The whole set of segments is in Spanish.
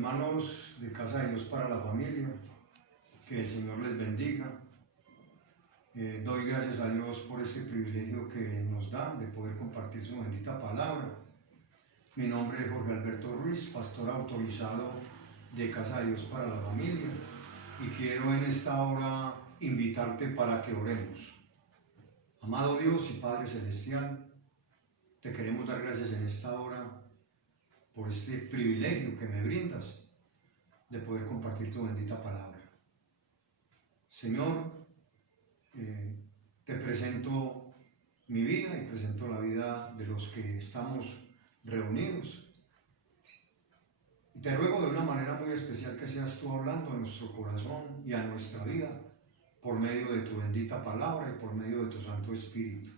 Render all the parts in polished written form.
Hermanos de Casa de Dios para la Familia, que el Señor les bendiga. Doy gracias a Dios por este privilegio que nos da de poder compartir su bendita palabra. Mi nombre es Jorge Alberto Ruiz, pastor autorizado de Casa de Dios para la Familia, y quiero en esta hora invitarte para que oremos. Amado Dios y Padre Celestial, te queremos dar gracias en esta hora por este privilegio que me brindas de poder compartir tu bendita palabra. Señor, te presento mi vida y presento la vida de los que estamos reunidos. Y te ruego de una manera muy especial que seas tú hablando a nuestro corazón y a nuestra vida por medio de tu bendita palabra y por medio de tu Santo Espíritu.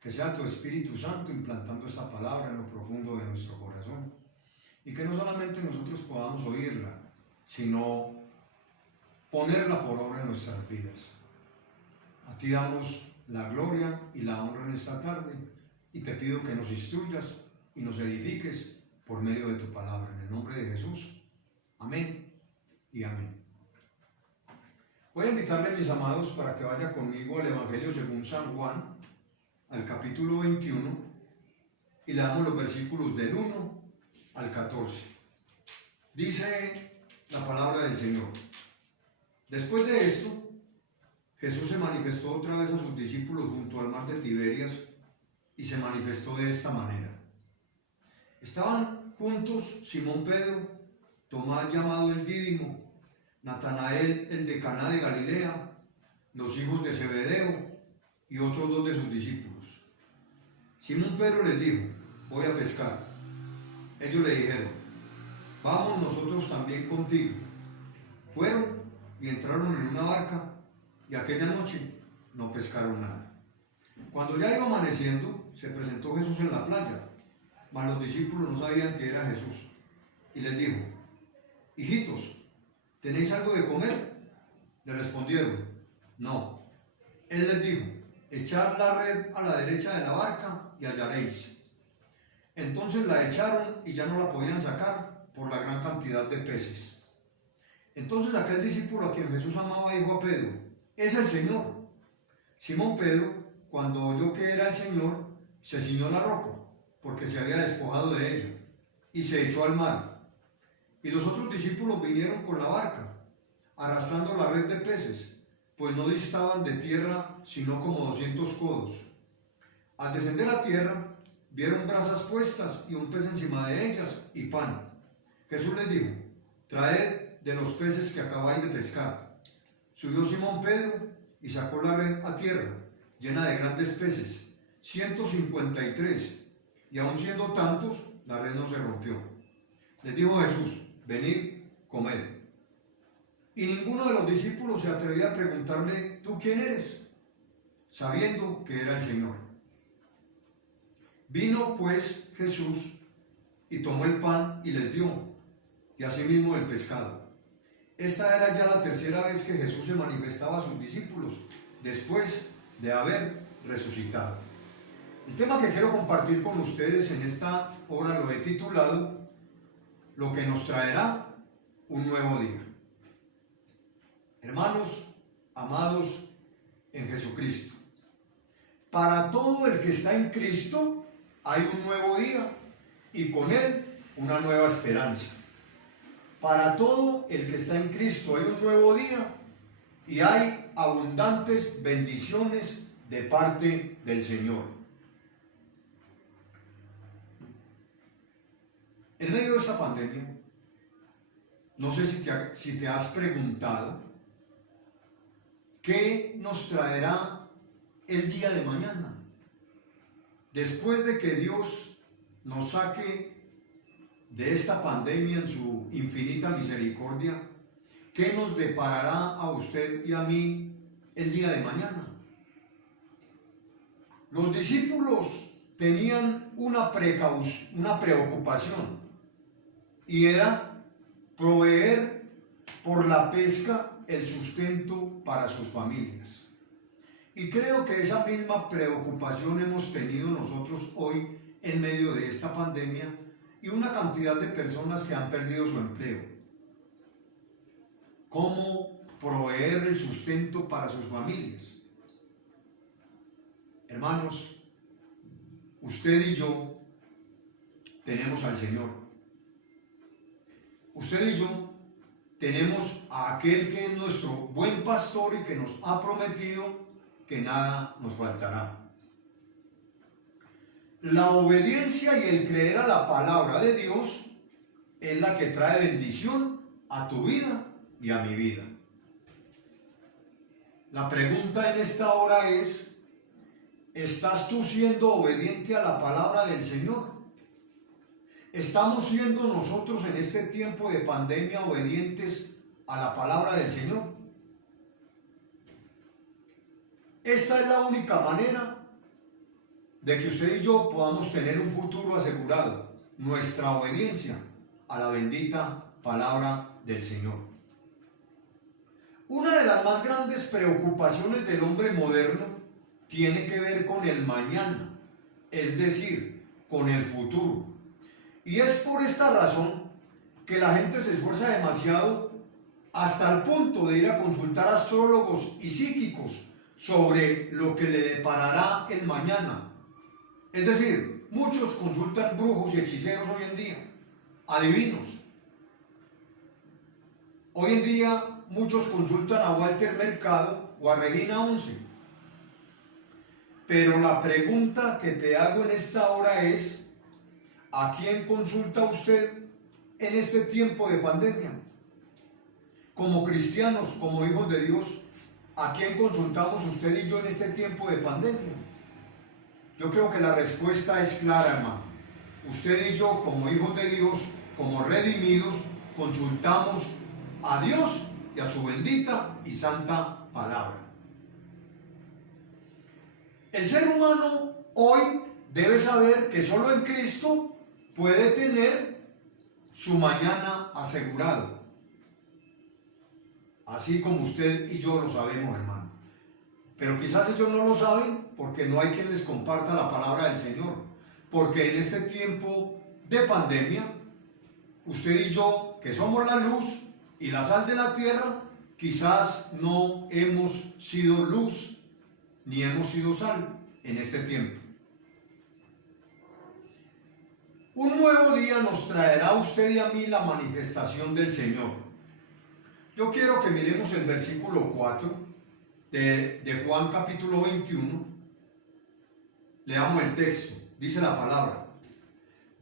Que sea tu Espíritu Santo implantando esta palabra en lo profundo de nuestro corazón. Y que no solamente nosotros podamos oírla, sino ponerla por obra en nuestras vidas. A ti damos la gloria y la honra en esta tarde y te pido que nos instruyas y nos edifiques por medio de tu palabra. En el nombre de Jesús. Amén y amén. Voy a invitarle, mis amados, para que vaya conmigo al Evangelio según San Juan, al capítulo 21, y leamos los versículos del 1 al 14. Dice la palabra del Señor: después de esto, Jesús se manifestó otra vez a sus discípulos junto al mar de Tiberias y se manifestó de esta manera. Estaban juntos Simón Pedro, Tomás llamado el Dídimo, Natanael el de Caná de Galilea, los hijos de Zebedeo y otros dos de sus discípulos. Simón Pedro les dijo: voy a pescar. Ellos le dijeron: vamos nosotros también contigo. Fueron y entraron en una barca, y aquella noche no pescaron nada. Cuando ya iba amaneciendo, se presentó Jesús en la playa, mas los discípulos no sabían que era Jesús. Y les dijo: hijitos, ¿tenéis algo de comer? Le respondieron: no. Él les dijo: echad la red a la derecha de la barca y hallaréis. Entonces la echaron y ya no la podían sacar por la gran cantidad de peces. Entonces aquel discípulo a quien Jesús amaba dijo a Pedro: es el Señor. Simón Pedro, cuando oyó que era el Señor, se ciñó la ropa, porque se había despojado de ella, y se echó al mar. Y los otros discípulos vinieron con la barca, arrastrando la red de peces, pues no distaban de tierra sino como 200 codos. Al descender a tierra, vieron brasas puestas y un pez encima de ellas y pan. Jesús les dijo: traed de los peces que acabáis de pescar. Subió Simón Pedro y sacó la red a tierra, llena de grandes peces, 153, y aun siendo tantos, la red no se rompió. Les dijo Jesús: venid, comed. Y ninguno de los discípulos se atrevía a preguntarle: ¿tú quién eres?, sabiendo que era el Señor. Vino pues Jesús y tomó el pan y les dio, y asimismo el pescado. Esta era ya la tercera vez que Jesús se manifestaba a sus discípulos, después de haber resucitado. El tema que quiero compartir con ustedes en esta hora lo he titulado: lo que nos traerá un nuevo día. Hermanos, amados en Jesucristo, para todo el que está en Cristo hay un nuevo día y con él una nueva esperanza. Para todo el que está en Cristo hay un nuevo día y hay abundantes bendiciones de parte del Señor. En medio de esta pandemia, no sé si te has preguntado qué nos traerá el día de mañana. Después de que Dios nos saque de esta pandemia en su infinita misericordia, ¿qué nos deparará a usted y a mí el día de mañana? Los discípulos tenían una preocupación, y era proveer por la pesca el sustento para sus familias. Y creo que esa misma preocupación hemos tenido nosotros hoy en medio de esta pandemia y una cantidad de personas que han perdido su empleo. ¿Cómo proveer el sustento para sus familias? Hermanos, usted y yo tenemos al Señor. Usted y yo tenemos a aquel que es nuestro buen pastor y que nos ha prometido que nada nos faltará. La obediencia y el creer a la palabra de Dios es la que trae bendición a tu vida y a mi vida. La pregunta en esta hora es: ¿estás tú siendo obediente a la palabra del Señor? ¿Estamos siendo nosotros en este tiempo de pandemia obedientes a la palabra del Señor? Esta es la única manera de que usted y yo podamos tener un futuro asegurado, nuestra obediencia a la bendita palabra del Señor. Una de las más grandes preocupaciones del hombre moderno tiene que ver con el mañana, es decir, con el futuro. Y es por esta razón que la gente se esfuerza demasiado hasta el punto de ir a consultar a astrólogos y psíquicos sobre lo que le deparará el mañana. Es decir, muchos consultan brujos y hechiceros hoy en día, adivinos. Hoy en día muchos consultan a Walter Mercado o a Regina Once. Pero la pregunta que te hago en esta hora es: ¿a quién consulta usted en este tiempo de pandemia? Como cristianos, como hijos de Dios, ¿a quién consultamos usted y yo en este tiempo de pandemia? Yo creo que la respuesta es clara, hermano. Usted y yo, como hijos de Dios, como redimidos, consultamos a Dios y a su bendita y santa palabra. El ser humano hoy debe saber que solo en Cristo puede tener su mañana asegurado. Así como usted y yo lo sabemos, hermano. Pero quizás ellos no lo saben porque no hay quien les comparta la palabra del Señor. Porque en este tiempo de pandemia, usted y yo, que somos la luz y la sal de la tierra, quizás no hemos sido luz ni hemos sido sal en este tiempo. Un nuevo día nos traerá a usted y a mí la manifestación del Señor. Yo quiero que miremos el versículo 4 de Juan capítulo 21. Leamos el texto. Dice la palabra: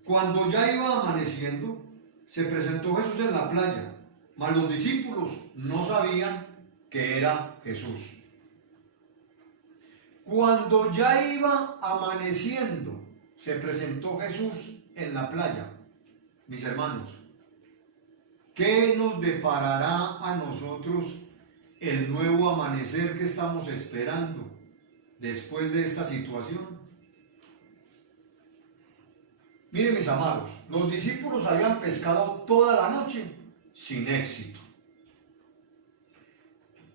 cuando ya iba amaneciendo, se presentó Jesús en la playa, mas los discípulos no sabían que era Jesús. Cuando ya iba amaneciendo, se presentó Jesús en la playa. Mis hermanos, ¿qué nos deparará a nosotros el nuevo amanecer que estamos esperando después de esta situación? Miren, mis amados, los discípulos habían pescado toda la noche sin éxito.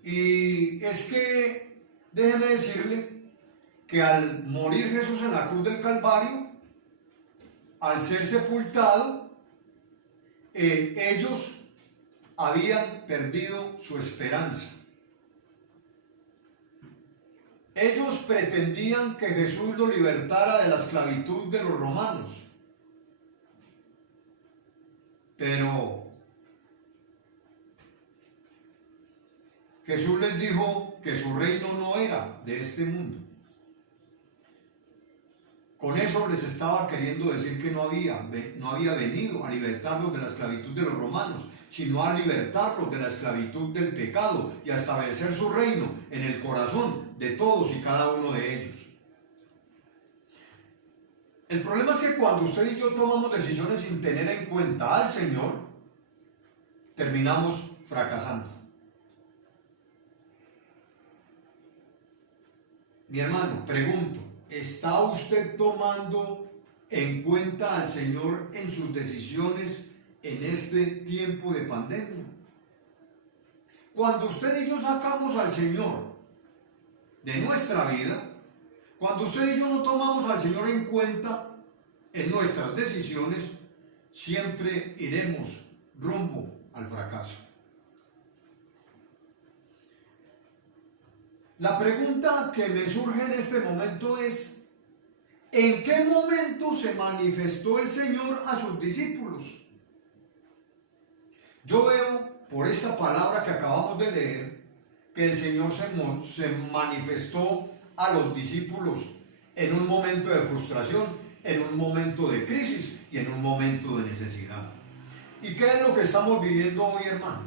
Y es que, déjeme decirle, que al morir Jesús en la cruz del Calvario, al ser sepultado, ellos habían perdido su esperanza. Ellos pretendían que Jesús lo libertara de la esclavitud de los romanos. Pero Jesús les dijo que su reino no era de este mundo. Con eso les estaba queriendo decir que no había venido a libertarlos de la esclavitud de los romanos, sino a libertarlos de la esclavitud del pecado y a establecer su reino en el corazón de todos y cada uno de ellos. El problema es que cuando usted y yo tomamos decisiones sin tener en cuenta al Señor, terminamos fracasando. Mi hermano, pregunto: ¿está usted tomando en cuenta al Señor en sus decisiones en este tiempo de pandemia? Cuando usted y yo sacamos al Señor de nuestra vida, cuando usted y yo no tomamos al Señor en cuenta en nuestras decisiones, siempre iremos rumbo al fracaso. La pregunta que me surge en este momento es: ¿en qué momento se manifestó el Señor a sus discípulos? Yo veo por esta palabra que acabamos de leer que el Señor se manifestó a los discípulos en un momento de frustración, en un momento de crisis y en un momento de necesidad. ¿Y qué es lo que estamos viviendo hoy, hermano?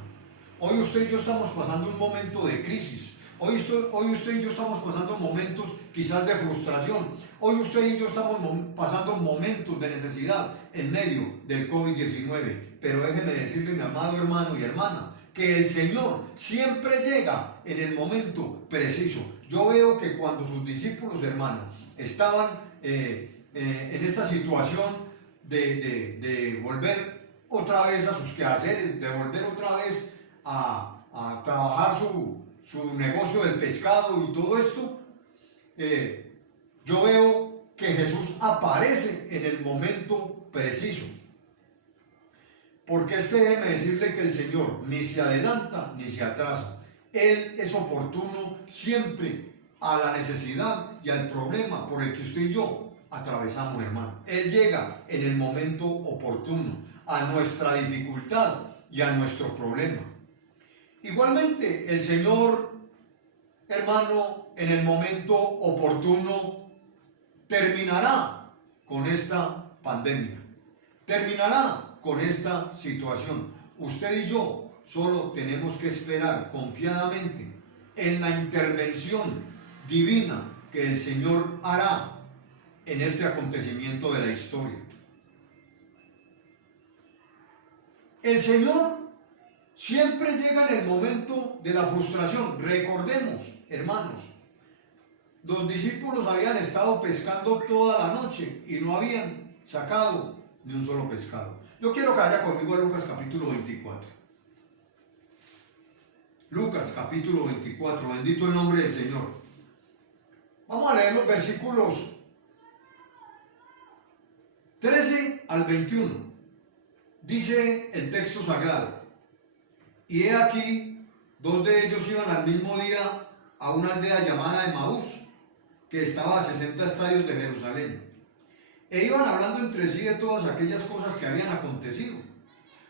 Hoy usted y yo estamos pasando un momento de crisis. Hoy usted y yo estamos pasando momentos quizás de frustración. Hoy usted y yo estamos pasando momentos de necesidad en medio del COVID-19. Pero déjeme decirle, mi amado hermano y hermana, que el Señor siempre llega en el momento preciso. Yo veo que cuando sus discípulos, hermanos, estaban en esta situación de volver otra vez a sus quehaceres, de volver otra vez a trabajar su negocio del pescado y todo esto, yo veo que Jesús aparece en el momento preciso. Porque es que déjeme decirle que el Señor ni se adelanta ni se atrasa. Él es oportuno siempre a la necesidad y al problema por el que usted y yo atravesamos, hermano. Él llega en el momento oportuno a nuestra dificultad y a nuestro problema. Igualmente, el Señor, hermano, en el momento oportuno terminará con esta pandemia, terminará con esta situación. Usted y yo solo tenemos que esperar confiadamente en la intervención divina que el Señor hará en este acontecimiento de la historia. El Señor siempre llega en el momento de la frustración. Recordemos, hermanos, los discípulos habían estado pescando toda la noche y no habían sacado ni un solo pescado. Yo quiero que vaya conmigo a Lucas capítulo 24. Lucas capítulo 24, bendito el nombre del Señor. Vamos a leer los versículos 13 al 21. Dice el texto sagrado: y he aquí, dos de ellos iban al mismo día a una aldea llamada Emaús, que estaba a 60 estadios de Jerusalén, e iban hablando entre sí de todas aquellas cosas que habían acontecido.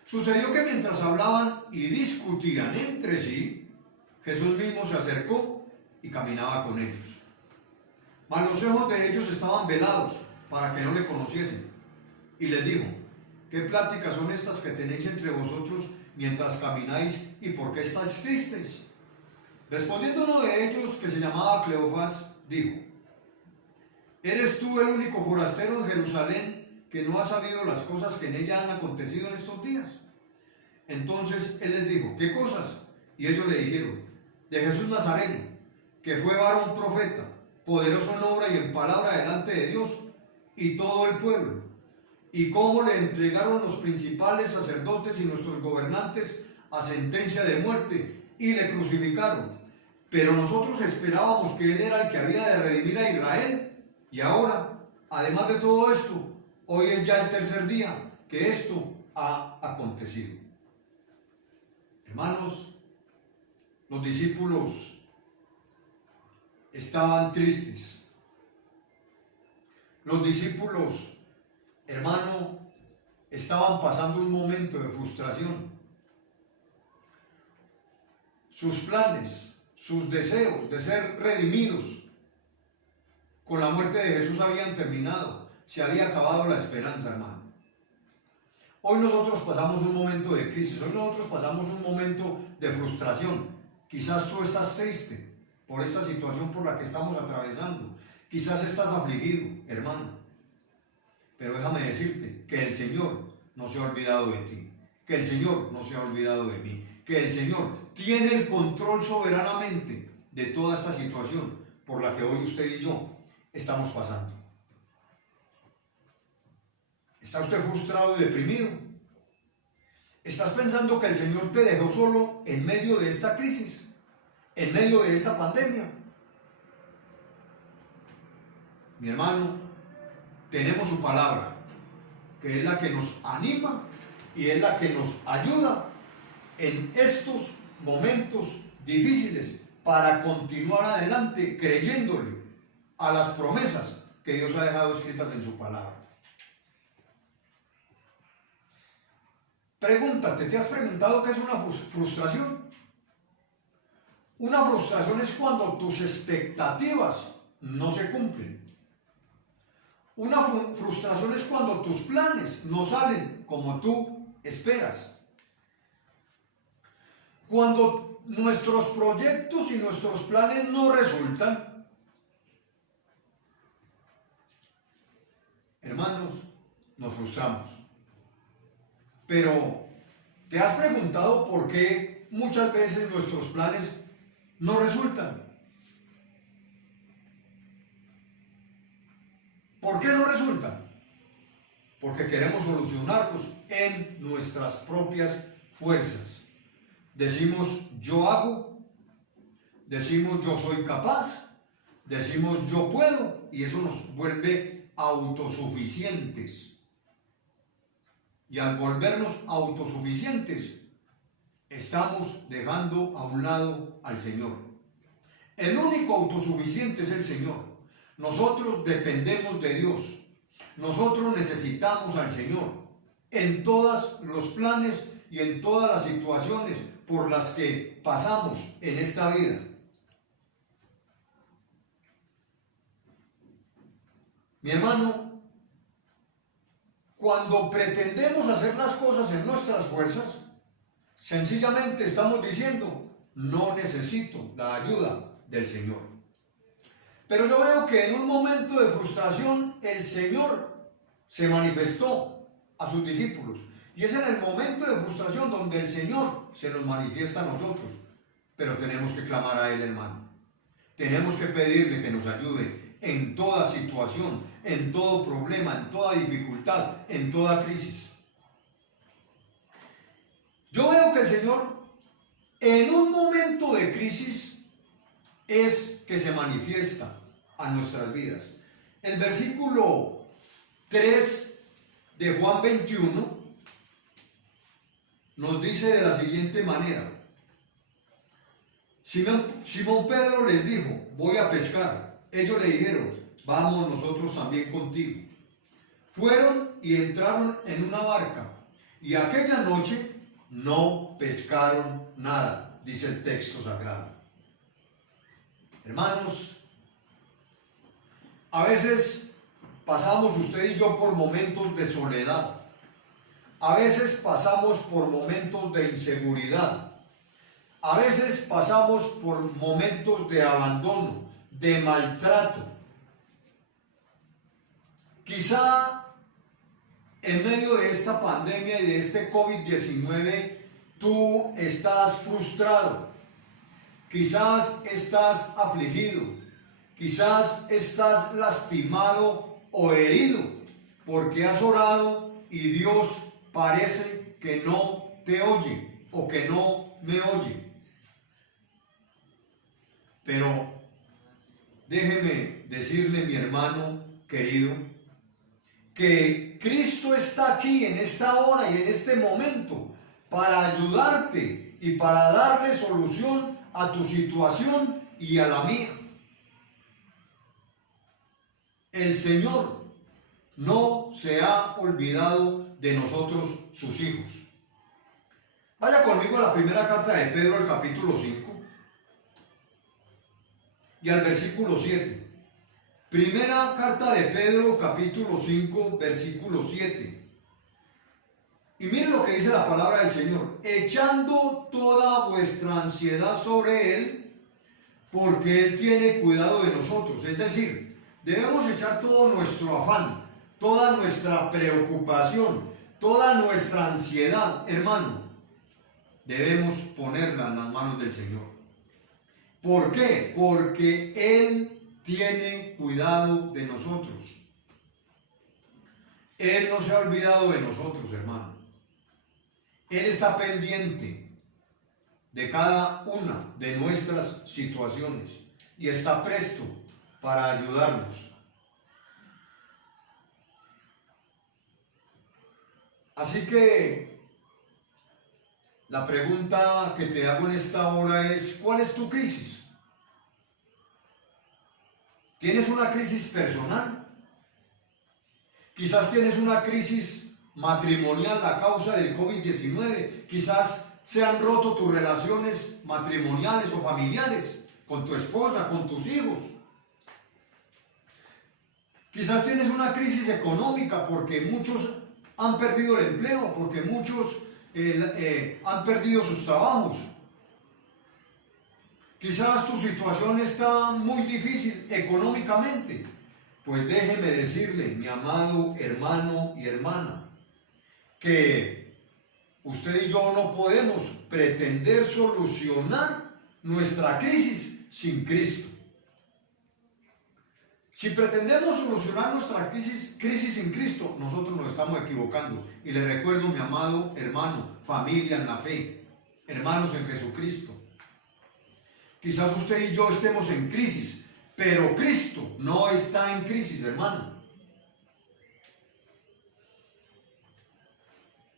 Sucedió que mientras hablaban y discutían entre sí, Jesús mismo se acercó y caminaba con ellos. Mas los ojos de ellos estaban velados para que no le conociesen. Y les dijo: ¿qué pláticas son estas que tenéis entre vosotros mientras camináis, y por qué estáis tristes? Respondiendo uno de ellos, que se llamaba Cleofás, dijo: ¿eres tú el único forastero en Jerusalén que no ha sabido las cosas que en ella han acontecido en estos días? Entonces él les dijo: ¿qué cosas? Y ellos le dijeron: de Jesús Nazareno, que fue varón profeta, poderoso en obra y en palabra delante de Dios y todo el pueblo, y cómo le entregaron los principales sacerdotes y nuestros gobernantes a sentencia de muerte y le crucificaron. Pero nosotros esperábamos que él era el que había de redimir a Israel. Y ahora, además de todo esto, hoy es ya el tercer día que esto ha acontecido. Hermanos, los discípulos estaban tristes. Los discípulos, hermano, estaban pasando un momento de frustración. Sus planes, sus deseos de ser redimidos con la muerte de Jesús habían terminado. Se había acabado la esperanza, hermano. Hoy nosotros pasamos un momento de crisis, hoy nosotros pasamos un momento de frustración. Quizás tú estás triste por esta situación por la que estamos atravesando. Quizás estás afligido, hermano. Pero déjame decirte que el Señor no se ha olvidado de ti, que el Señor no se ha olvidado de mí, que el Señor tiene el control soberanamente de toda esta situación por la que hoy usted y yo estamos pasando. ¿Está usted frustrado y deprimido? ¿Estás pensando que el Señor te dejó solo en medio de esta crisis, en medio de esta pandemia? Mi hermano, tenemos su palabra, que es la que nos anima y es la que nos ayuda en estos momentos difíciles para continuar adelante creyéndole a las promesas que Dios ha dejado escritas en su palabra. Pregúntate, ¿te has preguntado qué es una frustración? Una frustración es cuando tus expectativas no se cumplen. Una frustración es cuando tus planes no salen como tú esperas. Cuando nuestros proyectos y nuestros planes no resultan, hermanos, nos frustramos. Pero, ¿te has preguntado por qué muchas veces nuestros planes no resultan? ¿Por qué no resultan? Porque queremos solucionarlos en nuestras propias fuerzas. Decimos yo hago, decimos yo soy capaz, decimos yo puedo, y eso nos vuelve autosuficientes. Y al volvernos autosuficientes, estamos dejando a un lado al Señor. El único autosuficiente es el Señor. Nosotros dependemos de Dios. Nosotros necesitamos al Señor en todos los planes y en todas las situaciones por las que pasamos en esta vida. Mi hermano, cuando pretendemos hacer las cosas en nuestras fuerzas, sencillamente estamos diciendo, no necesito la ayuda del Señor. Pero yo veo que en un momento de frustración el Señor se manifestó a sus discípulos. Y es en el momento de frustración donde el Señor se nos manifiesta a nosotros. Pero tenemos que clamar a Él, hermano. Tenemos que pedirle que nos ayude en toda situación, en todo problema, en toda dificultad, en toda crisis. Yo veo que el Señor, en un momento de crisis, es que se manifiesta a nuestras vidas. El versículo 3 de Juan 21 nos dice de la siguiente manera: Simón Pedro les dijo, voy a pescar. Ellos le dijeron, vamos nosotros también contigo. Fueron y entraron en una barca, y aquella noche no pescaron nada, dice el texto sagrado. Hermanos, a veces pasamos usted y yo por momentos de soledad. A veces pasamos por momentos de inseguridad. A veces pasamos por momentos de abandono, de maltrato. Quizá en medio de esta pandemia y de este COVID-19 tú estás frustrado. Quizás estás afligido. Quizás estás lastimado o herido porque has orado y Dios parece que no te oye o que no me oye. Pero déjeme decirle, mi hermano querido, que Cristo está aquí en esta hora y en este momento para ayudarte y para darle solución a tu situación y a la mía. El Señor no se ha olvidado de nosotros, sus hijos. Vaya conmigo a la primera carta de Pedro, al capítulo 5 y al versículo 7. Primera carta de Pedro, capítulo 5, versículo 7. Y miren lo que dice la palabra del Señor: echando toda vuestra ansiedad sobre Él, porque Él tiene cuidado de nosotros. Es decir, debemos echar todo nuestro afán, toda nuestra preocupación, toda nuestra ansiedad, hermano, debemos ponerla en las manos del Señor. ¿Por qué? Porque Él tiene cuidado de nosotros. Él no se ha olvidado de nosotros, hermano. Él está pendiente de cada una de nuestras situaciones y está presto para ayudarnos. Así que la pregunta que te hago en esta hora es, ¿cuál es tu crisis? ¿Tienes una crisis personal? Quizás tienes una crisis matrimonial a causa del COVID-19. Quizás se han roto tus relaciones matrimoniales o familiares con tu esposa, con tus hijos. Quizás tienes una crisis económica porque muchos han perdido el empleo, porque muchos han perdido sus trabajos. Quizás tu situación está muy difícil económicamente. Pues déjeme decirle, mi amado hermano y hermana, que usted y yo no podemos pretender solucionar nuestra crisis sin Cristo. Si pretendemos solucionar nuestra crisis sin Cristo, nosotros nos estamos equivocando. Y le recuerdo, mi amado hermano, familia en la fe, hermanos en Jesucristo. Quizás usted y yo estemos en crisis, pero Cristo no está en crisis, hermano.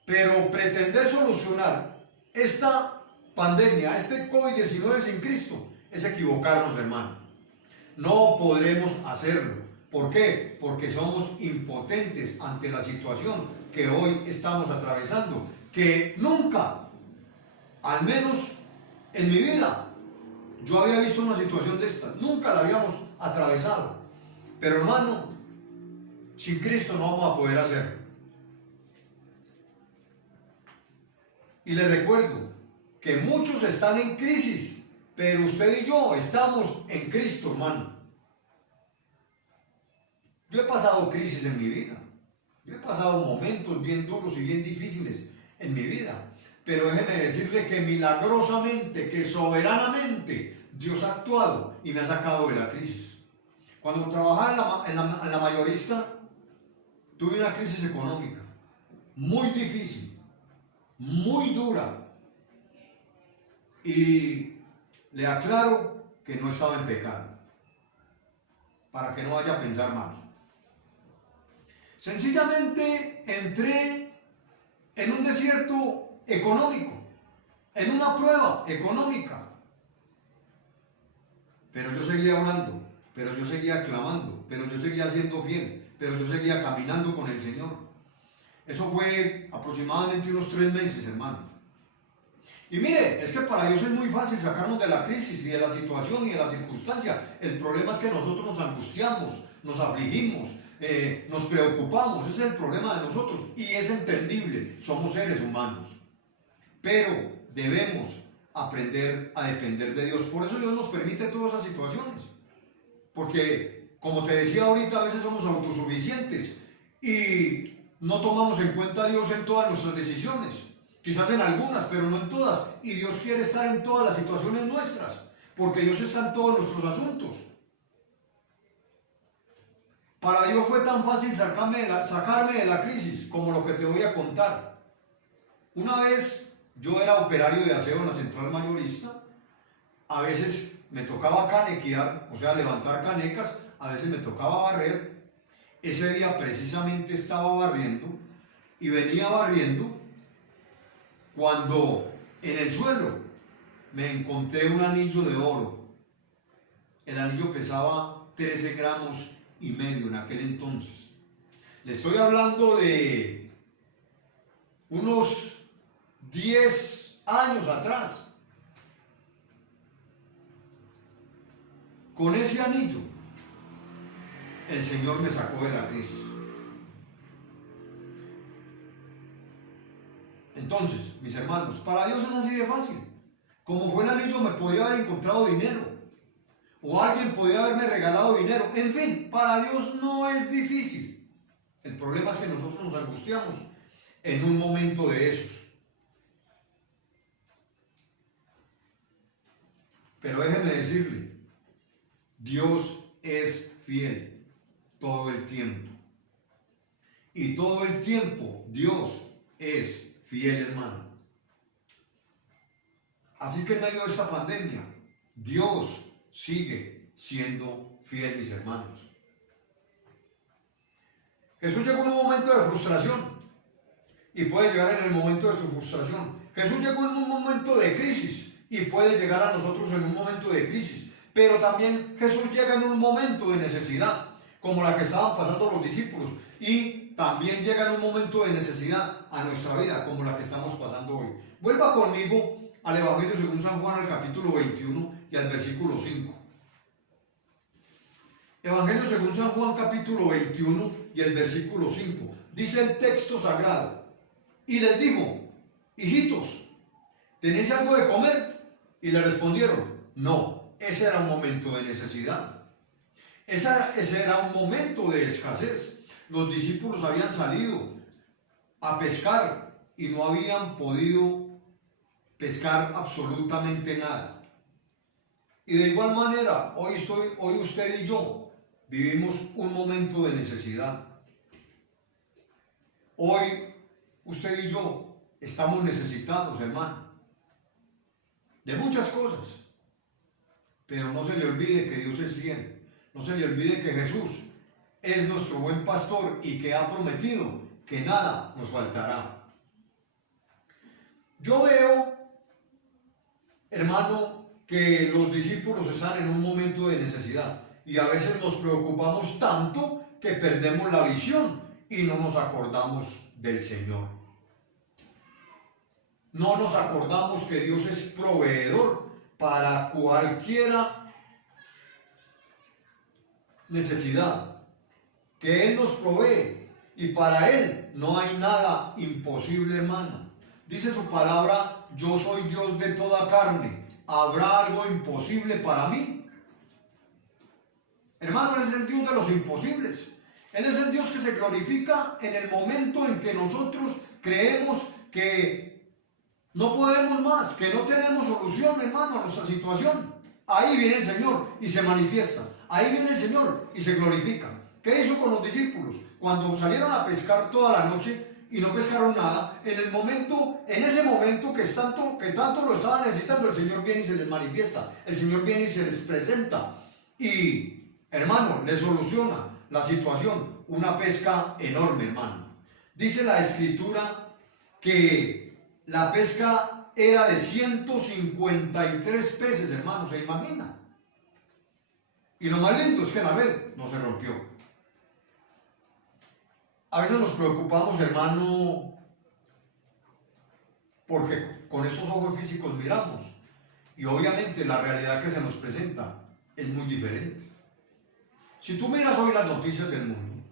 Pero pretender solucionar esta pandemia, este COVID-19 sin Cristo, es equivocarnos, hermano. No podremos hacerlo. ¿Por qué? Porque somos impotentes ante la situación que hoy estamos atravesando, que nunca, al menos en mi vida, yo había visto una situación de esta, nunca la habíamos atravesado. Pero hermano, sin Cristo no vamos a poder hacerlo. Y le recuerdo que muchos están en crisis, pero usted y yo estamos en Cristo, hermano. Yo he pasado crisis en mi vida. Yo he pasado momentos bien duros y bien difíciles en mi vida. Pero déjeme decirle que milagrosamente, que soberanamente, Dios ha actuado y me ha sacado de la crisis. Cuando trabajaba en la mayorista, tuve una crisis económica muy difícil, muy dura. Y le aclaro que no estaba en pecado, para que no vaya a pensar mal. Sencillamente entré en un desierto económico, en una prueba económica. Pero yo seguía orando, pero yo seguía clamando, pero yo seguía siendo fiel, pero yo seguía caminando con el Señor. Eso fue aproximadamente unos 3 meses, hermano. Y mire, es que para Dios es muy fácil sacarnos de la crisis y de la situación y de la circunstancia. El problema es que nosotros nos angustiamos, nos afligimos, nos preocupamos. Ese es el problema de nosotros y es entendible, somos seres humanos. Pero debemos aprender a depender de Dios. Por eso Dios nos permite todas esas situaciones. Porque, como te decía ahorita, a veces somos autosuficientes y no tomamos en cuenta a Dios en todas nuestras decisiones. Quizás en algunas, pero no en todas. Y Dios quiere estar en todas las situaciones nuestras, porque Dios está en todos nuestros asuntos. Para Dios fue tan fácil sacarme de la crisis como lo que te voy a contar. Una vez yo era operario de aseo en la central mayorista. A veces me tocaba canequear, o sea, levantar canecas. A veces me tocaba barrer. Ese día precisamente estaba barriendo y venía barriendo cuando en el suelo me encontré un anillo de oro. El anillo pesaba 13 gramos y medio en aquel entonces. Le estoy hablando de unos 10 años atrás. Con ese anillo, el Señor me sacó de la crisis. Entonces, mis hermanos, para Dios es así de fácil. Como fue el anillo, me podía haber encontrado dinero. O alguien podía haberme regalado dinero. En fin, para Dios no es difícil. El problema es que nosotros nos angustiamos en un momento de esos. Pero déjeme decirle, Dios es fiel todo el tiempo. Y todo el tiempo Dios es fiel, hermano. Así que en medio de esta pandemia, Dios sigue siendo fiel, mis hermanos. Jesús llegó en un momento de frustración. y puede llegar en el momento de tu frustración. Jesús llegó en un momento de crisis y puede llegar a nosotros en un momento de crisis. Pero también Jesús llega en un momento de necesidad, como la que estaban pasando los discípulos. Y también llega en un momento de necesidad a nuestra vida, como la que estamos pasando hoy. Vuelva conmigo al Evangelio según San Juan, al capítulo 21 y al versículo 5. Evangelio según San Juan, capítulo 21 y el versículo 5. Dice el texto sagrado: y les dijo: hijitos, ¿tenéis algo de comer? Y le respondieron: no. Ese era un momento de necesidad. Ese era un momento de escasez. Los discípulos habían salido a pescar y no habían podido pescar absolutamente nada. Y de igual manera, hoy usted y yo vivimos un momento de necesidad. Hoy usted y yo estamos necesitados, hermano, de muchas cosas. Pero no se le olvide que Dios es fiel. No se le olvide que Jesús es nuestro buen pastor y que ha prometido que nada nos faltará. Yo veo, hermano, que los discípulos están en un momento de necesidad y a veces nos preocupamos tanto que perdemos la visión y no nos acordamos del Señor. No nos acordamos que Dios es proveedor para cualquiera necesidad, que Él nos provee y para Él no hay nada imposible, hermano. Dice su palabra: yo soy Dios de toda carne, ¿habrá algo imposible para mí? Hermano, Él es el Dios de los imposibles. Él es el Dios que se glorifica en el momento en que nosotros creemos que no podemos más, que no tenemos solución, hermano, a nuestra situación. Ahí viene el Señor y se manifiesta. Ahí viene el Señor y se glorifica. ¿Qué hizo con los discípulos? Cuando salieron a pescar toda la noche y no pescaron nada, en ese momento que tanto lo estaban necesitando, el Señor viene y se les manifiesta. El Señor viene y se les presenta. Y, hermano, les soluciona la situación. Una pesca enorme, hermano. Dice la Escritura que la pesca era de 153 peces, hermano, ¿se imagina? Y lo más lindo es que la red no se rompió. A veces nos preocupamos, hermano, porque con estos ojos físicos miramos y obviamente la realidad que se nos presenta es muy diferente. Si tú miras hoy las noticias del mundo,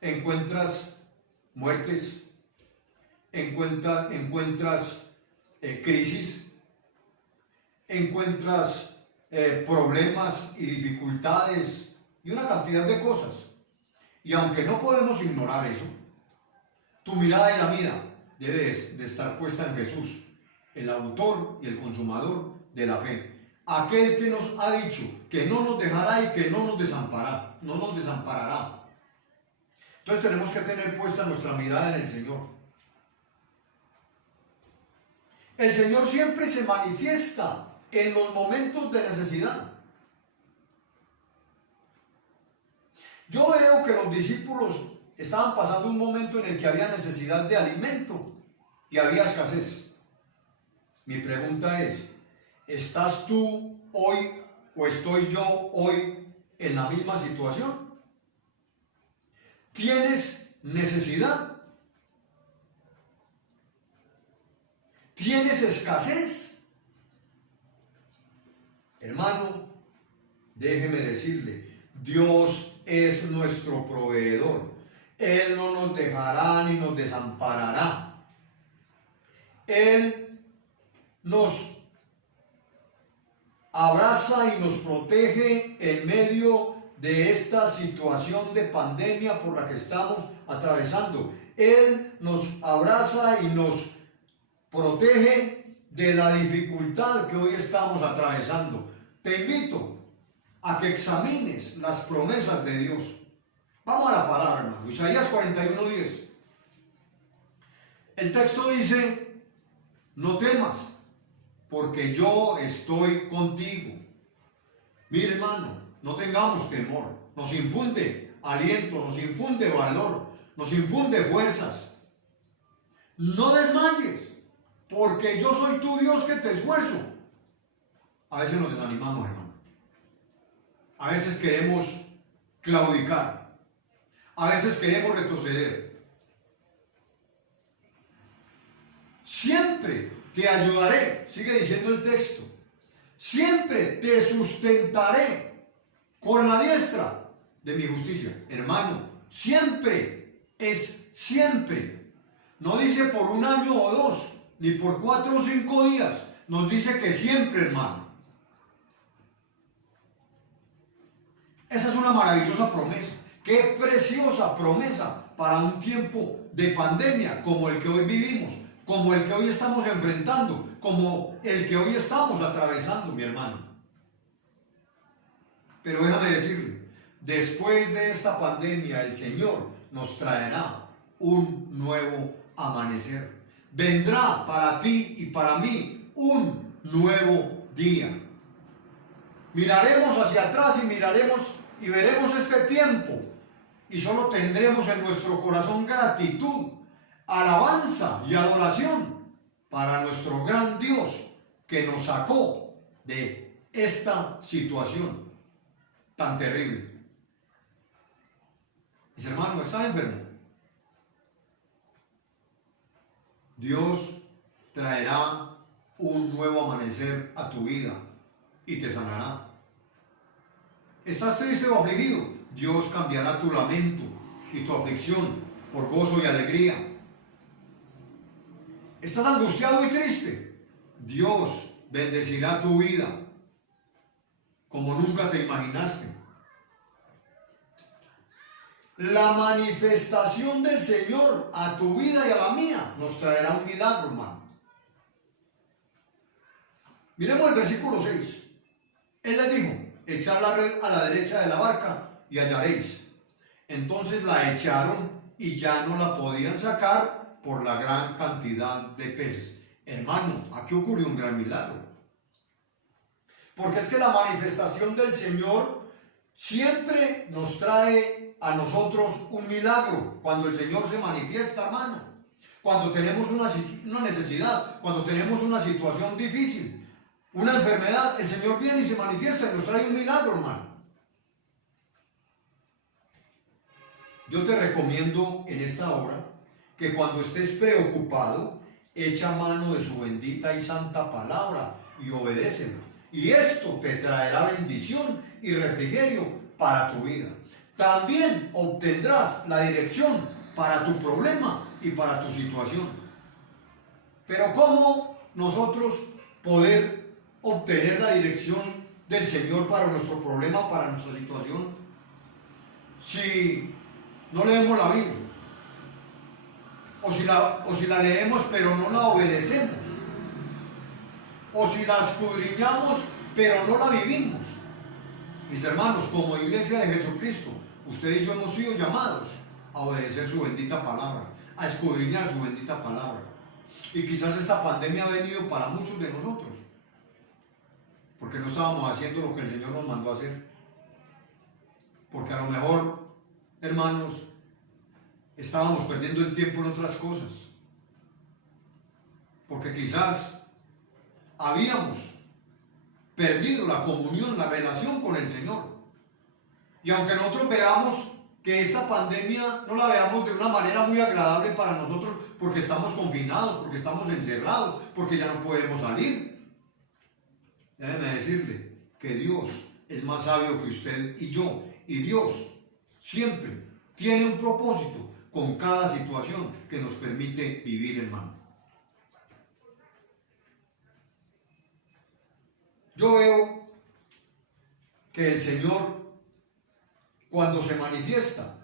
encuentras muertes, encuentras crisis, encuentras problemas y dificultades y una cantidad de cosas. Y aunque no podemos ignorar eso, tu mirada y la mía debe de estar puesta en Jesús, el autor y el consumador de la fe. Aquel que nos ha dicho que no nos dejará y que no nos desamparará. Entonces tenemos que tener puesta nuestra mirada en el Señor. El Señor siempre se manifiesta en los momentos de necesidad. Yo veo que los discípulos estaban pasando un momento en el que había necesidad de alimento y había escasez. Mi pregunta es: ¿estás tú hoy o estoy yo hoy en la misma situación? ¿Tienes necesidad? ¿Tienes escasez? Hermano, déjeme decirle, Dios es nuestro proveedor. Él no nos dejará ni nos desamparará. Él nos abraza y nos protege en medio de esta situación de pandemia por la que estamos atravesando. Él nos abraza y nos protege de la dificultad que hoy estamos atravesando. Te invito a que examines las promesas de Dios. Vamos a la palabra, hermano. Isaías 41:10. El texto dice: no temas, porque yo estoy contigo. Mire, hermano, no tengamos temor. Nos infunde aliento, nos infunde valor, nos infunde fuerzas. No desmayes, porque yo soy tu Dios que te esfuerzo. A veces nos desanimamos, hermano. A veces queremos claudicar. A veces queremos retroceder. Siempre te ayudaré, sigue diciendo el texto. Siempre te sustentaré con la diestra de mi justicia. Hermano, siempre es siempre. No dice por un año o dos, ni por 4 o 5 días. Nos dice que siempre, hermano. Esa es una maravillosa promesa. Qué preciosa promesa para un tiempo de pandemia como el que hoy vivimos, como el que hoy estamos enfrentando, como el que hoy estamos atravesando, mi hermano. Pero déjame decirle, después de esta pandemia el Señor nos traerá un nuevo amanecer. Vendrá para ti y para mí un nuevo día. Miraremos hacia atrás y miraremos y veremos este tiempo y solo tendremos en nuestro corazón gratitud, alabanza y adoración para nuestro gran Dios que nos sacó de esta situación tan terrible. Mis hermanos, ¿está enfermo? Dios traerá un nuevo amanecer a tu vida y te sanará. ¿Estás triste o afligido? Dios cambiará tu lamento y tu aflicción por gozo y alegría. ¿Estás angustiado y triste? Dios bendecirá tu vida como nunca te imaginaste. La manifestación del Señor a tu vida y a la mía nos traerá un milagro, hermano. Miremos el versículo 6. Él les dijo: echad la red a la derecha de la barca y hallaréis. Entonces la echaron y ya no la podían sacar por la gran cantidad de peces. Hermano, aquí ocurrió un gran milagro. Porque es que la manifestación del Señor siempre nos trae a nosotros un milagro. Cuando el Señor se manifiesta, hermano. Cuando tenemos una necesidad, cuando tenemos una situación difícil, una enfermedad, el Señor viene y se manifiesta y nos trae un milagro, hermano. Yo te recomiendo en esta hora que cuando estés preocupado, echa mano de su bendita y santa palabra y obedécela. Y esto te traerá bendición y refrigerio para tu vida. También obtendrás la dirección para tu problema y para tu situación. Pero ¿cómo nosotros poder obtener la dirección del Señor para nuestro problema, para nuestra situación, si no leemos la Biblia? O si la leemos pero no la obedecemos, o si la escudriñamos pero no la vivimos. Mis hermanos, como iglesia de Jesucristo, usted y yo hemos sido llamados a obedecer su bendita palabra, a escudriñar su bendita palabra. Y quizás esta pandemia ha venido para muchos de nosotros porque no estábamos haciendo lo que el Señor nos mandó a hacer. Porque a lo mejor, hermanos, estábamos perdiendo el tiempo en otras cosas. Porque quizás habíamos perdido la comunión, la relación con el Señor. Y aunque nosotros veamos que esta pandemia no la veamos de una manera muy agradable para nosotros, porque estamos confinados, porque estamos encerrados, porque ya no podemos salir, déjeme decirle que Dios es más sabio que usted y yo. Y Dios siempre tiene un propósito con cada situación que nos permite vivir, hermano. Yo veo que el Señor, cuando se manifiesta,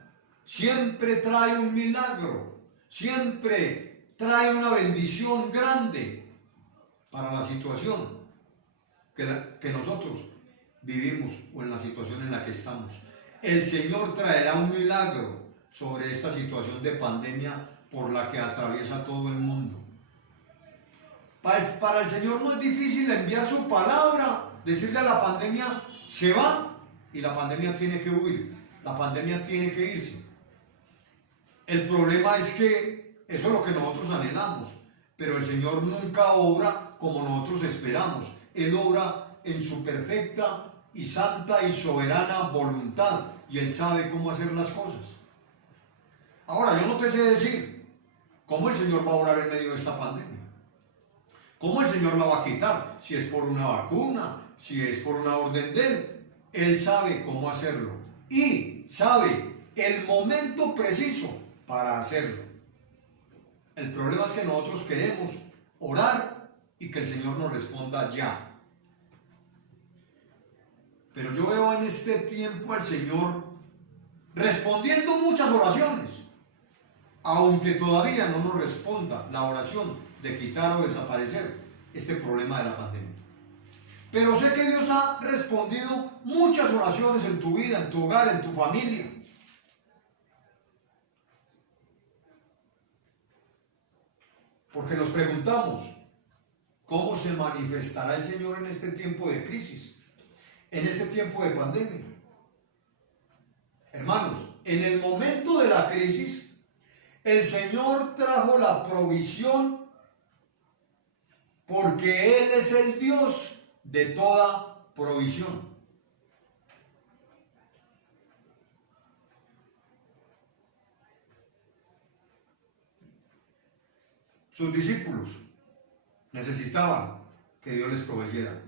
siempre trae un milagro, siempre trae una bendición grande para la situación que nosotros vivimos o en la situación en la que estamos. El Señor traerá un milagro sobre esta situación de pandemia por la que atraviesa todo el mundo. Para el Señor no es difícil enviar su palabra, decirle a la pandemia: se va, y la pandemia tiene que huir, la pandemia tiene que irse. El problema es que Eso es lo que nosotros anhelamos, pero el Señor nunca obra como nosotros esperamos. Él obra en su perfecta y santa y soberana voluntad, y Él sabe cómo hacer las cosas. Ahora, yo no te sé decir cómo el Señor va a obrar en medio de esta pandemia. ¿Cómo el Señor la va a quitar? Si es por una vacuna, si es por una orden de Él. Él sabe cómo hacerlo y sabe el momento preciso para hacerlo. El problema es que nosotros queremos orar y que el Señor nos responda ya. Pero yo veo en este tiempo al Señor respondiendo muchas oraciones, aunque todavía no nos responda la oración de quitar o desaparecer este problema de la pandemia. Pero sé que Dios ha respondido muchas oraciones en tu vida, en tu hogar, en tu familia. Porque nos preguntamos, ¿cómo se manifestará el Señor en este tiempo de crisis? En este tiempo de pandemia. Hermanos, en el momento de la crisis, el Señor trajo la provisión porque Él es el Dios de toda provisión. Sus discípulos necesitaban que Dios les proveyera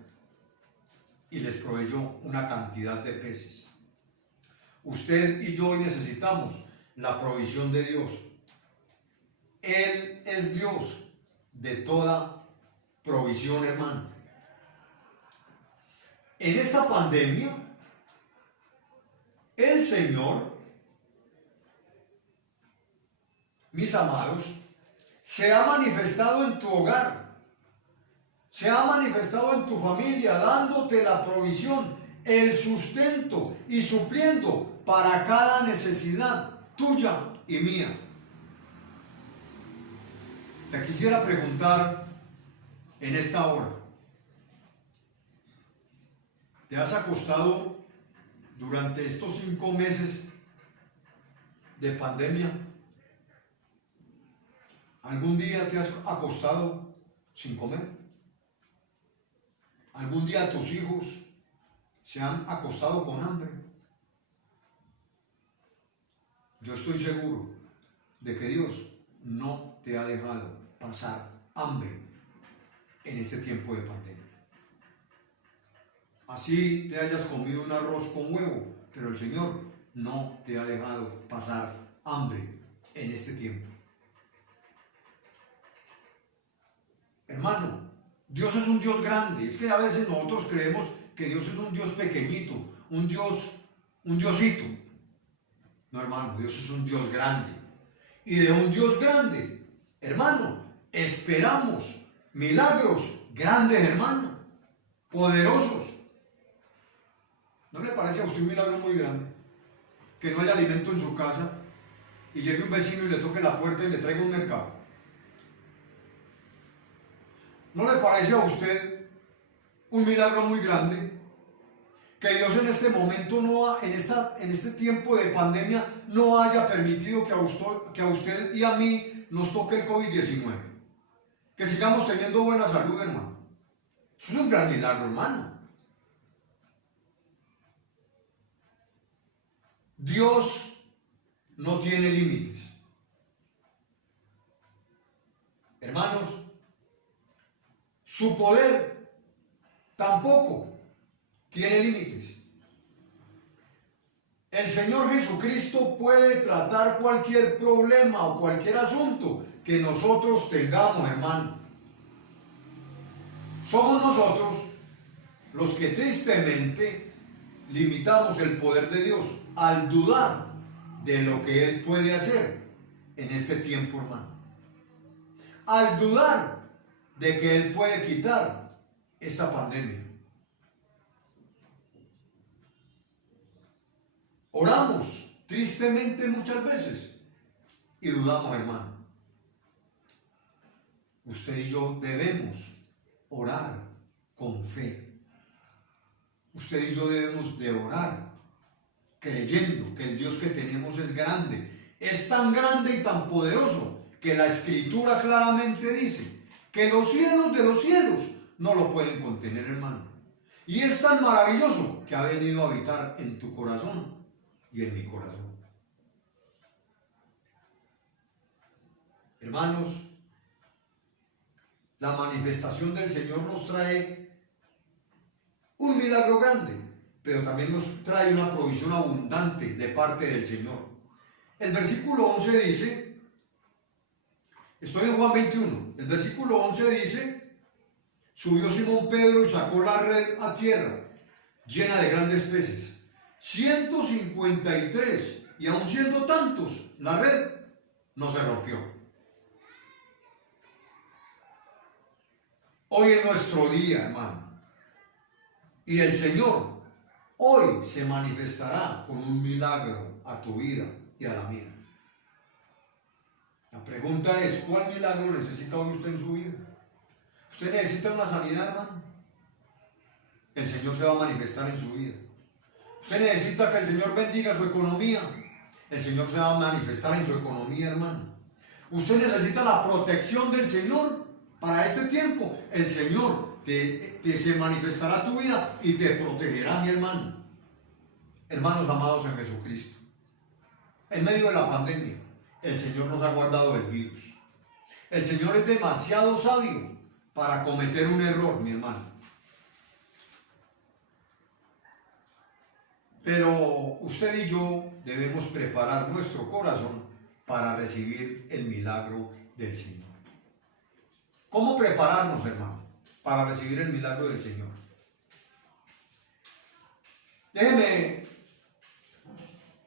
y les proveyó una cantidad de peces. Usted y yo hoy necesitamos la provisión de Dios. Él es Dios de toda provisión, hermano. En esta pandemia, el Señor, mis amados, se ha manifestado en tu hogar, se ha manifestado en tu familia, dándote la provisión, el sustento y supliendo para cada necesidad tuya y mía. Te quisiera preguntar en esta hora, ¿te has acostado durante estos 5 meses de pandemia? ¿Algún día te has acostado sin comer? ¿Algún día tus hijos se han acostado con hambre? Yo estoy seguro de que Dios no te ha dejado pasar hambre en este tiempo de pandemia. Así te hayas comido un arroz con huevo, pero el Señor no te ha dejado pasar hambre en este tiempo. Hermano, Dios es un Dios grande. Es que a veces nosotros creemos que Dios es un Dios pequeñito, un Diosito. No, hermano, Dios es un Dios grande. Y de un Dios grande, hermano, esperamos milagros grandes, hermano, poderosos. ¿No le parece a usted un milagro muy grande? Que no haya alimento en su casa y llegue un vecino y le toque la puerta y le traiga un mercado. ¿No le parece a usted un milagro muy grande? Que Dios en este momento, en este tiempo de pandemia, no haya permitido que a usted y a mí nos toque el COVID-19. Que sigamos teniendo buena salud, hermano. Eso es un gran milagro, hermano. Dios no tiene límites. Hermanos, su poder tampoco tiene límites. El Señor Jesucristo puede tratar cualquier problema o cualquier asunto que nosotros tengamos, hermano. Somos nosotros los que tristemente limitamos el poder de Dios al dudar de lo que Él puede hacer en este tiempo, hermano. Al dudar de que Él puede quitar esta pandemia. Oramos tristemente muchas veces y dudamos, hermano. Usted y yo debemos orar con fe. Usted y yo debemos de orar creyendo que el Dios que tenemos es grande. Es tan grande y tan poderoso que la Escritura claramente dice que los cielos de los cielos no lo pueden contener, hermano. Y es tan maravilloso que ha venido a habitar en tu corazón y en mi corazón. Hermanos, la manifestación del Señor nos trae un milagro grande, pero también nos trae una provisión abundante de parte del Señor. El versículo 11 dice, estoy en Juan 21, el versículo 11 dice, subió Simón Pedro y sacó la red a tierra, llena de grandes peces, 153, y aun siendo tantos, la red no se rompió. Hoy es nuestro día, hermano, y el Señor hoy se manifestará con un milagro a tu vida y a la mía. La pregunta es, ¿cuál milagro necesita hoy usted en su vida? ¿Usted necesita una sanidad, hermano? El Señor se va a manifestar en su vida. ¿Usted necesita que el Señor bendiga su economía? El Señor se va a manifestar en su economía, hermano. ¿Usted necesita la protección del Señor para este tiempo? El Señor se manifestará a tu vida y te protegerá, mi hermano. Hermanos amados en Jesucristo, en medio de la pandemia, el Señor nos ha guardado del virus. El Señor es demasiado sabio para cometer un error, mi hermano. Pero usted y yo debemos preparar nuestro corazón para recibir el milagro del Señor. ¿Cómo prepararnos, hermano, para recibir el milagro del Señor? Déjeme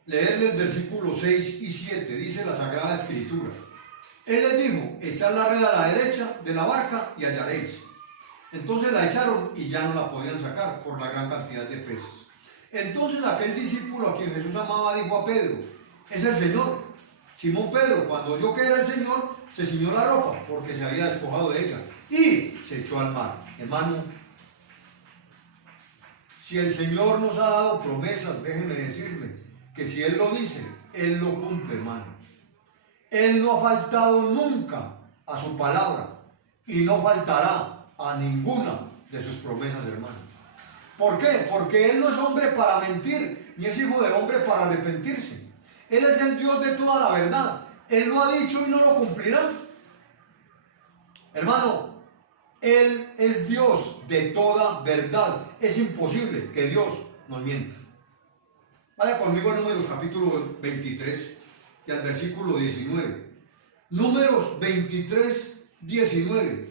leerle el versículo 6 y 7, dice la Sagrada Escritura. Él les dijo, echad la red a la derecha de la barca y hallaréis. Entonces la echaron y ya no la podían sacar por la gran cantidad de peces. Entonces aquel discípulo a quien Jesús amaba dijo a Pedro, es el Señor. Simón Pedro, cuando oyó que era el Señor, se ciñó la ropa porque se había despojado de ella y se echó al mar. Hermano, si el Señor nos ha dado promesas, déjeme decirle que si Él lo dice, Él lo cumple, hermano. Él no ha faltado nunca a su palabra y no faltará a ninguna de sus promesas, hermano. ¿Por qué? Porque Él no es hombre para mentir, ni es hijo de hombre para arrepentirse. Él es el Dios de toda la verdad. Él lo ha dicho y no lo cumplirá. Hermano, Él es Dios de toda verdad. Es imposible que Dios nos mienta. Vaya conmigo a Números capítulo 23 y al versículo 19. Números 23, 19.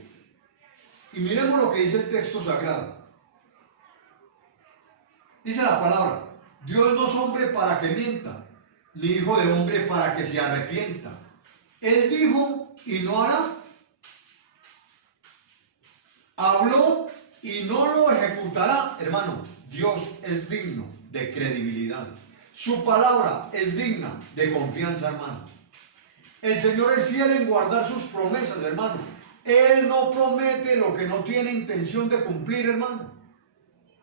Y miremos lo que dice el texto sagrado. Dice la palabra, Dios no es hombre para que mienta, ni hijo de hombre para que se arrepienta. Él dijo y no hará. Habló y no lo ejecutará. Hermano, Dios es digno de credibilidad. Su palabra es digna de confianza, hermano. El Señor es fiel en guardar sus promesas, hermano. Él no promete lo que no tiene intención de cumplir, hermano.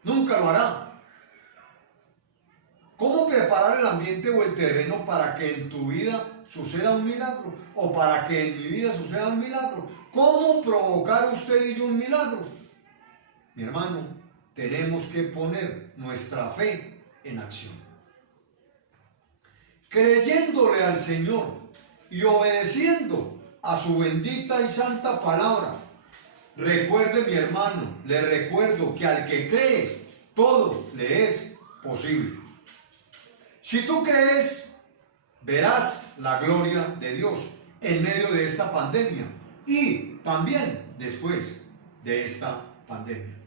Nunca lo hará. ¿Cómo preparar el ambiente o el terreno para que en tu vida suceda un milagro? O para que en mi vida suceda un milagro. ¿Cómo provocar usted y yo un milagro? Mi hermano, tenemos que poner nuestra fe en acción. Creyéndole al Señor y obedeciendo a su bendita y santa palabra. Recuerde, mi hermano, le recuerdo que al que cree, todo le es posible. Si tú crees, verás la gloria de Dios en medio de esta pandemia y también después de esta pandemia.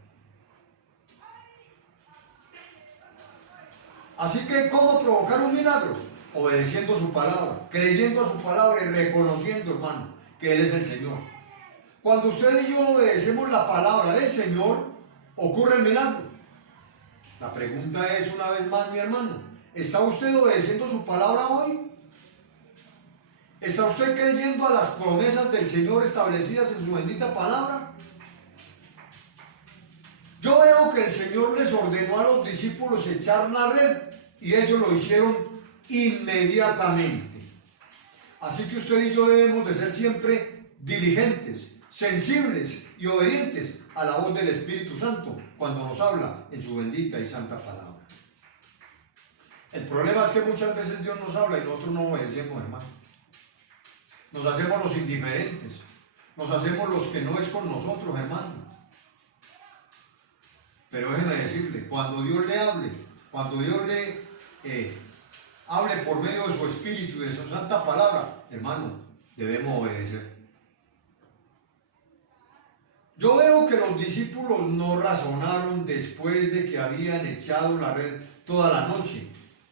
Así que, ¿cómo provocar un milagro? Obedeciendo su palabra, creyendo a su palabra y reconociendo, hermano, que Él es el Señor. Cuando usted y yo obedecemos la palabra del Señor, ocurre el milagro. La pregunta es una vez más, mi hermano, ¿está usted obedeciendo su palabra hoy? ¿Está usted creyendo a las promesas del Señor establecidas en su bendita palabra? Yo veo que el Señor les ordenó a los discípulos echar la red y ellos lo hicieron inmediatamente. Así que usted y yo debemos de ser siempre diligentes, sensibles y obedientes a la voz del Espíritu Santo cuando nos habla en su bendita y santa palabra. El problema es que muchas veces Dios nos habla y nosotros no obedecemos, hermano. Nos hacemos los indiferentes, nos hacemos los que no es con nosotros, hermano. Pero déjeme decirle, cuando Dios le hable, cuando Dios le hable por medio de su Espíritu y de su santa palabra, hermano, debemos obedecer. Yo veo que los discípulos no razonaron después de que habían echado la red toda la noche,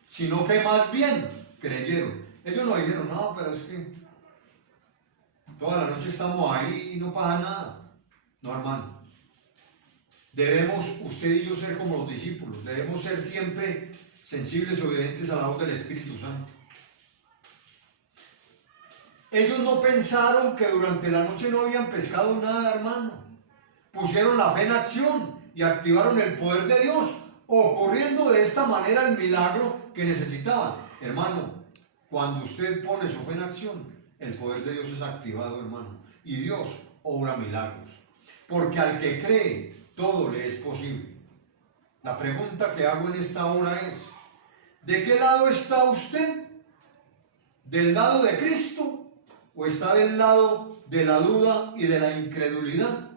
sino que más bien creyeron. Ellos no dijeron, no, pero es que toda la noche estamos ahí y no pasa nada. No, hermano. Debemos, usted y yo, ser como los discípulos. Debemos ser siempre sensibles y obedientes a la voz del Espíritu Santo. Ellos no pensaron que durante la noche no habían pescado nada, hermano. Pusieron la fe en acción y activaron el poder de Dios, ocurriendo de esta manera el milagro que necesitaban. Hermano, cuando usted pone su fe en acción, el poder de Dios es activado, hermano. Y Dios obra milagros. Porque al que cree, todo le es posible. La pregunta que hago en esta hora es, ¿de qué lado está usted? ¿Del lado de Cristo o está del lado de la duda y de la incredulidad?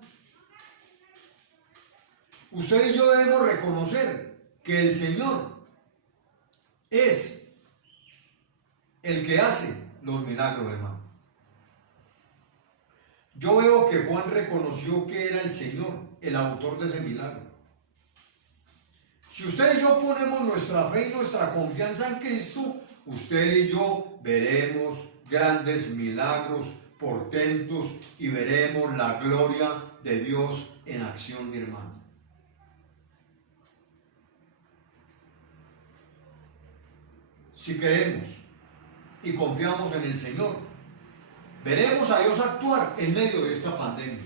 Usted y yo debemos reconocer que el Señor es el que hace los milagros, hermano. Yo veo que Juan reconoció que era el Señor el autor de ese milagro. Si usted y yo ponemos nuestra fe y nuestra confianza en Cristo, usted y yo veremos grandes milagros, portentos, y veremos la gloria de Dios en acción, mi hermano. Si creemos y confiamos en el Señor, veremos a Dios actuar en medio de esta pandemia.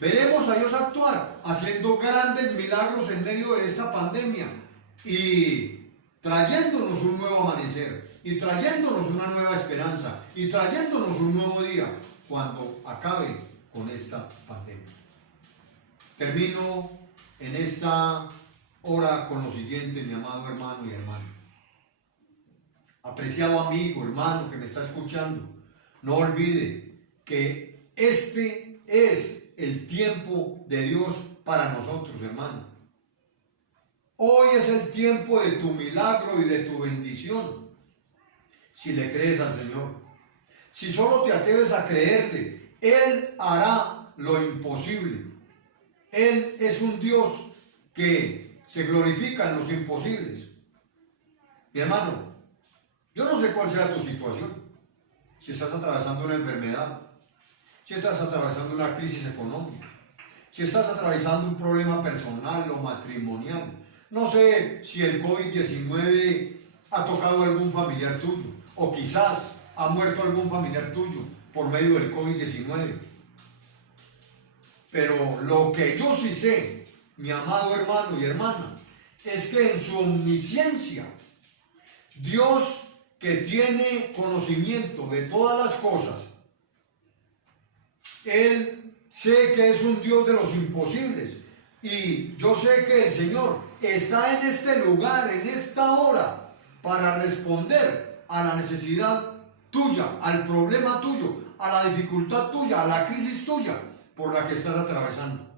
Veremos a Dios actuar haciendo grandes milagros en medio de esta pandemia y trayéndonos un nuevo amanecer y trayéndonos una nueva esperanza y trayéndonos un nuevo día cuando acabe con esta pandemia. Termino en esta hora con lo siguiente, mi amado hermano y hermana. Apreciado amigo, hermano que me está escuchando, no olvide que este es el tiempo de Dios para nosotros, hermano. Hoy es el tiempo de tu milagro y de tu bendición. Si le crees al Señor, si solo te atreves a creerle, Él hará lo imposible. Él es un Dios que se glorifica en los imposibles. Mi hermano, yo no sé cuál será tu situación. Si estás atravesando una enfermedad, si estás atravesando una crisis económica, si estás atravesando un problema personal o matrimonial, no sé si el COVID-19 ha tocado a algún familiar tuyo, o quizás ha muerto algún familiar tuyo por medio del COVID-19. Pero lo que yo sí sé, mi amado hermano y hermana, es que en su omnisciencia, Dios, que tiene conocimiento de todas las cosas, Él sé que es un Dios de los imposibles, y yo sé que el Señor está en este lugar, en esta hora, para responder a la necesidad tuya, al problema tuyo, a la dificultad tuya, a la crisis tuya por la que estás atravesando.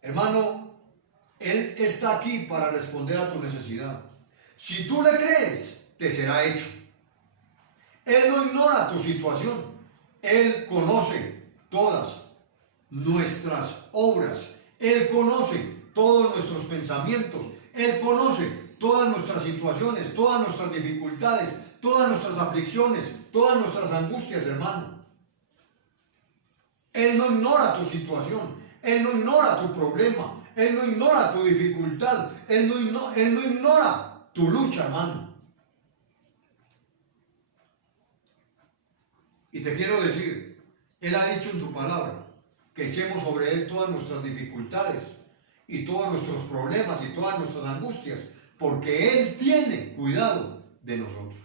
Hermano, Él está aquí para responder a tu necesidad. Si tú le crees, te será hecho. Él no ignora tu situación. Él conoce todas nuestras obras. Él conoce todos nuestros pensamientos. Él conoce todas nuestras situaciones, todas nuestras dificultades, todas nuestras aflicciones, todas nuestras angustias, hermano. Él no ignora tu situación. Él no ignora tu problema. Él no ignora tu dificultad. Él no ignora tu lucha, hermano. Y te quiero decir, Él ha dicho en su palabra que echemos sobre Él todas nuestras dificultades y todos nuestros problemas y todas nuestras angustias, porque Él tiene cuidado de nosotros.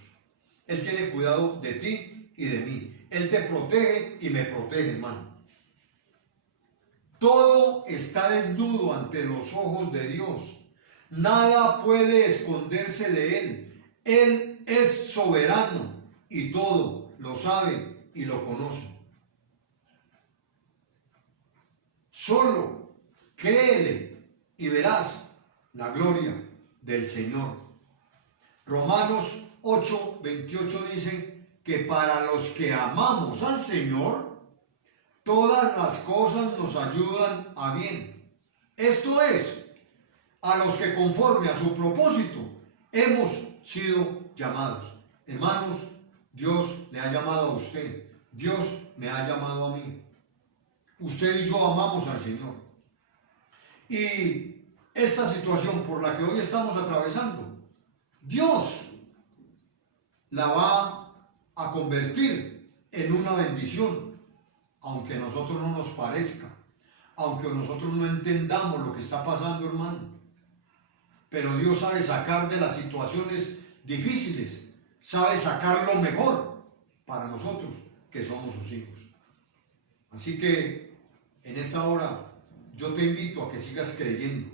Él tiene cuidado de ti y de mí. Él te protege y me protege, hermano. Todo está desnudo ante los ojos de Dios. Nada puede esconderse de Él. Él es soberano y todo lo sabe y lo conoce. Solo créele y verás la gloria del Señor. Romanos 8:28 dice que para los que amamos al Señor, todas las cosas nos ayudan a bien. Esto es, a los que conforme a su propósito hemos sido llamados. Hermanos, Dios le ha llamado a usted. Dios me ha llamado a mí. Usted y yo amamos al Señor. Y esta situación por la que hoy estamos atravesando, Dios la va a convertir en una bendición, aunque a nosotros no nos parezca, aunque nosotros no entendamos lo que está pasando, hermano. Pero Dios sabe sacar de las situaciones difíciles, sabe sacar lo mejor para nosotros que somos sus hijos. Así que en esta hora yo te invito a que sigas creyendo,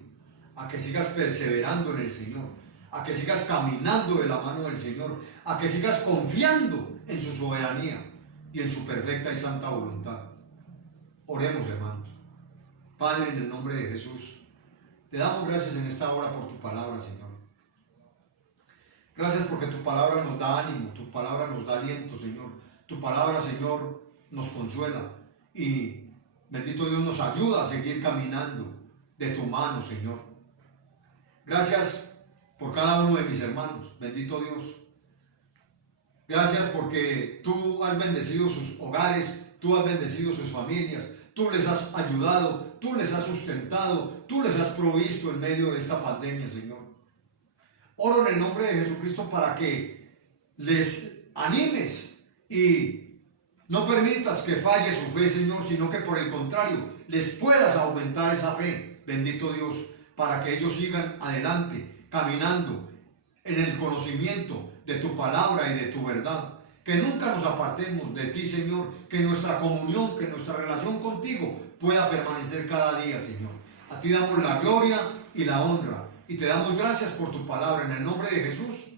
a que sigas perseverando en el Señor, a que sigas caminando de la mano del Señor, a que sigas confiando en su soberanía y en su perfecta y santa voluntad. Oremos, hermanos. Padre, en el nombre de Jesús, te damos gracias en esta hora por tu palabra, Señor. Gracias porque tu palabra nos da ánimo, tu palabra nos da aliento, Señor. Tu palabra, Señor, nos consuela y, bendito Dios, nos ayuda a seguir caminando de tu mano, Señor. Gracias por cada uno de mis hermanos, bendito Dios. Gracias porque tú has bendecido sus hogares, tú has bendecido sus familias, tú les has ayudado, tú les has sustentado, tú les has provisto en medio de esta pandemia, Señor. Oro en el nombre de Jesucristo para que les animes y no permitas que falle su fe, Señor, sino que por el contrario, les puedas aumentar esa fe, bendito Dios, para que ellos sigan adelante, caminando en el conocimiento de tu palabra y de tu verdad. Que nunca nos apartemos de ti, Señor, que nuestra comunión, que nuestra relación contigo pueda permanecer cada día, Señor. A ti damos la gloria y la honra y te damos gracias por tu palabra en el nombre de Jesús.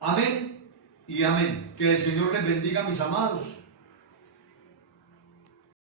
Amén y amén. Que el Señor les bendiga, mis amados.